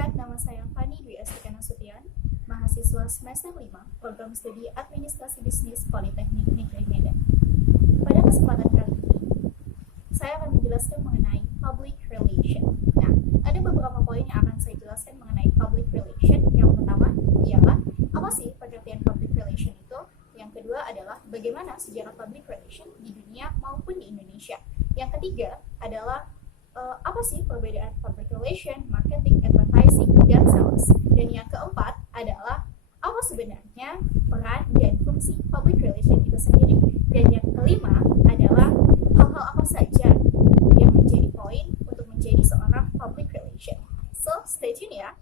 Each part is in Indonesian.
Perkenalkan, nama saya Fani Dwi Astika Nasution, mahasiswa semester 5, program studi Administrasi Bisnis Politeknik Negeri Medan. Pada kesempatan kali ini, saya akan menjelaskan mengenai public relation. Nah, ada beberapa poin yang akan saya jelaskan mengenai public relation. Yang pertama ialah, apa sih pengertian public relation itu? Yang kedua adalah, bagaimana sejarah public relation di dunia maupun di Indonesia. Yang ketiga adalah, apa sih perbedaan public relation, marketing, advertising, dan sales. Dan yang keempat adalah, apa sebenarnya peran dan fungsi public relation itu sendiri. Dan yang kelima adalah, hal-hal apa saja yang menjadi poin untuk menjadi seorang public relation. So, stay tune ya.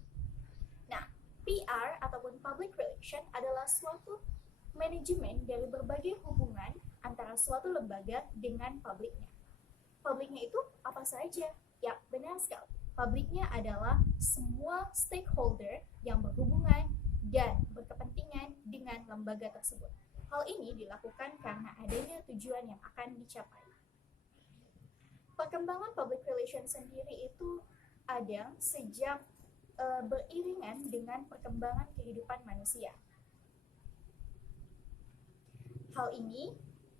Nah, PR ataupun public relation adalah suatu manajemen dari berbagai hubungan antara suatu lembaga dengan publiknya. Publiknya itu apa saja? Ya, benar sekali. Publiknya adalah semua stakeholder yang berhubungan dan berkepentingan dengan lembaga tersebut. Hal ini dilakukan karena adanya tujuan yang akan dicapai. Perkembangan public relation sendiri itu ada sejak beriringan dengan perkembangan kehidupan manusia. Hal ini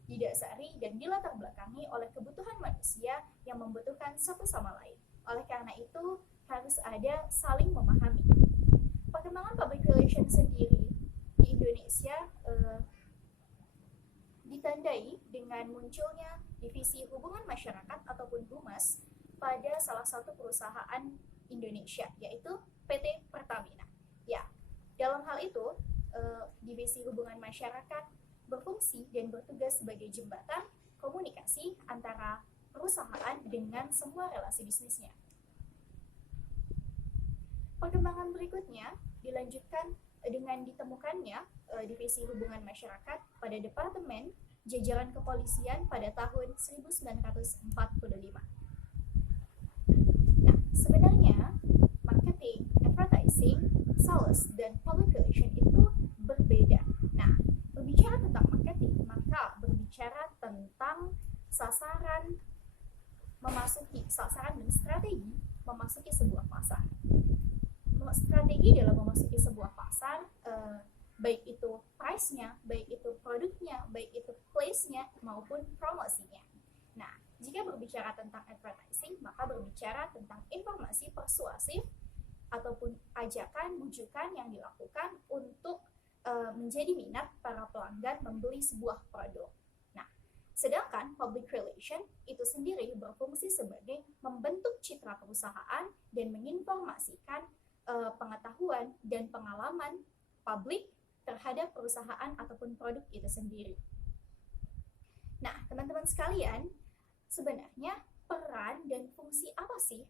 didasari dan dilatar belakangi oleh kebutuhan manusia yang membutuhkan satu sama lain. Oleh karena itu, harus ada saling memahami. Perkembangan public relation sendiri di Indonesia ditandai dengan munculnya Divisi Hubungan Masyarakat ataupun Humas pada salah satu perusahaan Indonesia, yaitu PT Pertamina. Ya, dalam hal itu, Divisi Hubungan Masyarakat berfungsi dan bertugas sebagai jembatan komunikasi antara perusahaan dengan semua relasi bisnisnya. Perkembangan berikutnya dilanjutkan dengan ditemukannya Divisi Hubungan Masyarakat pada Departemen Jajaran Kepolisian pada tahun 1945. Nah, sebenarnya marketing, advertising, sales, dan public relation itu berbeda. Nah, berbicara tentang marketing, maka berbicara tentang sasaran dan strategi memasuki sebuah pasar. Strategi dalam memasuki sebuah pasar, baik itu price-nya, baik itu produknya, baik itu place-nya, maupun promosinya. Nah, jika berbicara tentang advertising, maka berbicara tentang informasi persuasif ataupun ajakan, bujukan yang dilakukan untuk menjadi minat para pelanggan membeli sebuah produk. Nah, sedangkan public relation itu sendiri berfungsi sebagai membentuk citra perusahaan dan menginformasikan pengetahuan dan pengalaman publik terhadap perusahaan ataupun produk itu sendiri. Nah, teman-teman sekalian, sebenarnya peran dan fungsi apa sih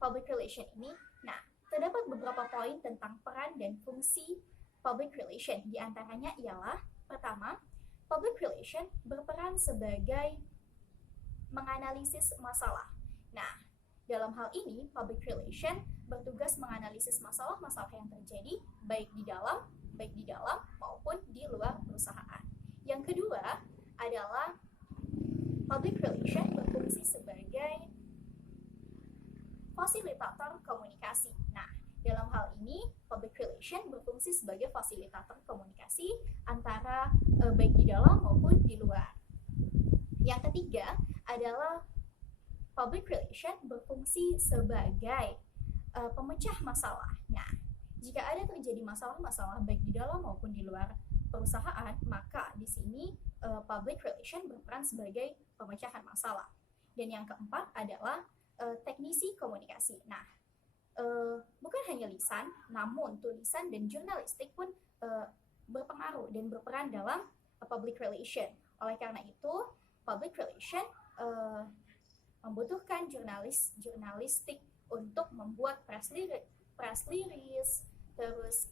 public relation ini? Nah, terdapat beberapa poin tentang peran dan fungsi public relation. Di antaranya ialah, pertama, public relation berperan sebagai menganalisis masalah. Nah, dalam hal ini, public relation bertugas menganalisis masalah-masalah yang terjadi baik di dalam maupun di luar perusahaan. Yang kedua adalah public relation berfungsi sebagai fasilitator komunikasi. Nah, dalam hal ini, public relation berfungsi sebagai fasilitator komunikasi antara baik di dalam maupun di luar. Yang ketiga adalah public relation berfungsi sebagai pemecah masalah. Nah, jika ada terjadi masalah-masalah baik di dalam maupun di luar perusahaan, maka di sini public relation berperan sebagai pemecahan masalah. Dan yang keempat adalah teknisi komunikasi. Nah, bukan hanya lisan, namun tulisan dan jurnalistik pun berpengaruh dan berperan dalam public relation. Oleh karena itu, public relation membutuhkan jurnalistik untuk membuat press release, terus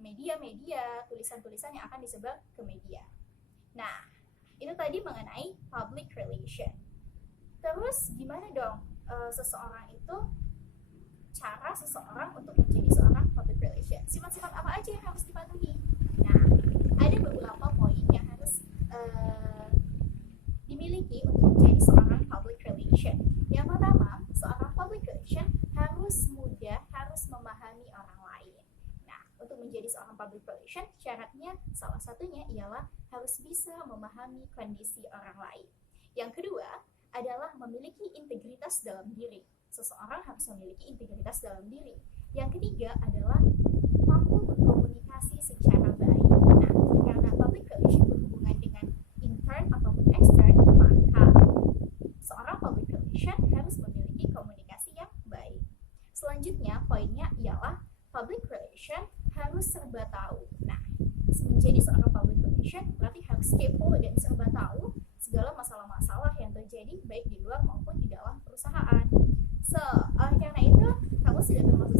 media-media, tulisan-tulisan yang akan disebar ke media. Nah, itu tadi mengenai public relation. Terus gimana dong cara seseorang untuk menjadi seorang public relation? Sifat-sifat apa aja yang harus dipatuhi? Nah, ada beberapa poin yang harus dimiliki untuk menjadi seorang public relation. Yang pertama, seorang public relation harus mudah, untuk menjadi seorang public relation, syaratnya salah satunya ialah harus bisa memahami kondisi orang lain. Yang kedua adalah memiliki integritas dalam diri. Seseorang harus memiliki integritas dalam diri. Yang ketiga adalah mampu berkomunikasi secara baik. Nah, karena public relation berhubungan dengan intern ataupun extern, maka seorang public relation harus memiliki komunikasi yang baik. Selanjutnya, poinnya ialah public relation harus serba tahu. Nah, menjadi seorang public relation berarti harus kepo dan serba tahu segala masalah-masalah yang terjadi baik di luar maupun di dalam perusahaan. Karena itu kamu sudah termasuk